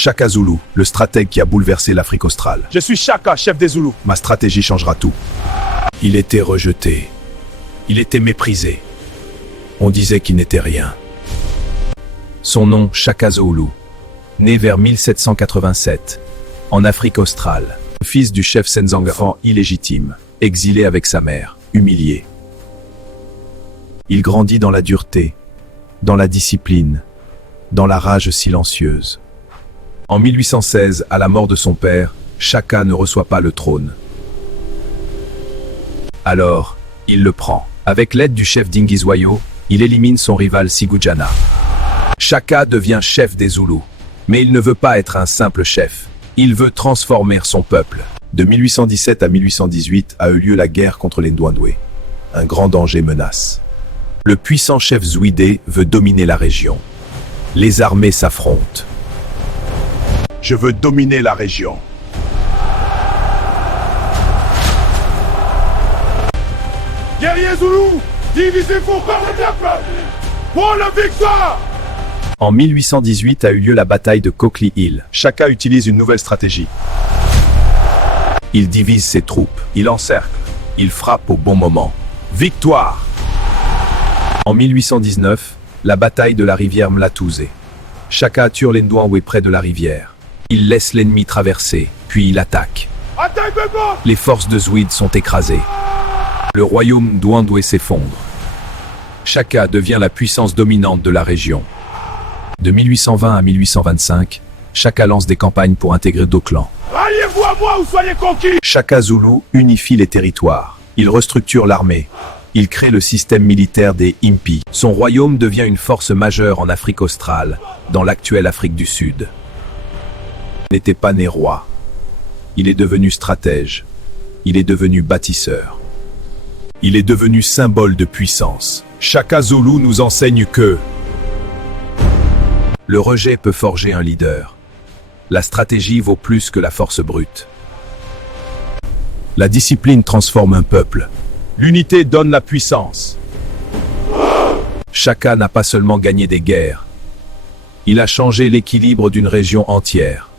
Shaka Zulu, le stratège qui a bouleversé l'Afrique australe. Je suis Shaka, chef des Zoulous. Ma stratégie changera tout. Il était rejeté. Il était méprisé. On disait qu'il n'était rien. Son nom, Shaka Zulu, né vers 1787, en Afrique australe. Fils du chef Senzanga, enfant illégitime, exilé avec sa mère, humilié. Il grandit dans la dureté, dans la discipline, dans la rage silencieuse. En 1816, à la mort de son père, Shaka ne reçoit pas le trône. Alors, il le prend. Avec l'aide du chef Dingiswayo, il élimine son rival Sigujana. Shaka devient chef des Zoulous. Mais il ne veut pas être un simple chef. Il veut transformer son peuple. De 1817 à 1818 a eu lieu la guerre contre les Ndwandwe. Un grand danger menace. Le puissant chef Zouidé veut dominer la région. Les armées s'affrontent. Je veux dominer la région. Guerriers Zoulous, divisez pour par le peuple. Pour la victoire. En 1818 a eu lieu la bataille de Coakley Hill. Shaka utilise une nouvelle stratégie. Il divise ses troupes, il encercle, il frappe au bon moment. Victoire! En 1819, la bataille de la rivière Mlatouze. Shaka tue les Ndwandwe près de la rivière. Il laisse l'ennemi traverser, puis il attaque. Attaque de gauche. Les forces de Zwide sont écrasées. Le royaume Ndwandwe s'effondre. Shaka devient la puissance dominante de la région. De 1820 à 1825, Shaka lance des campagnes pour intégrer d'autres clans. Alliez-vous à moi ou soyez conquis. Shaka Zulu unifie les territoires. Il restructure l'armée. Il crée le système militaire des Impi. Son royaume devient une force majeure en Afrique australe, dans l'actuelle Afrique du Sud. Il n'était pas né roi. Il est devenu stratège. Il est devenu bâtisseur. Il est devenu symbole de puissance. Shaka Zulu nous enseigne que le rejet peut forger un leader. La stratégie vaut plus que la force brute. La discipline transforme un peuple. L'unité donne la puissance. Shaka n'a pas seulement gagné des guerres. Il a changé l'équilibre d'une région entière.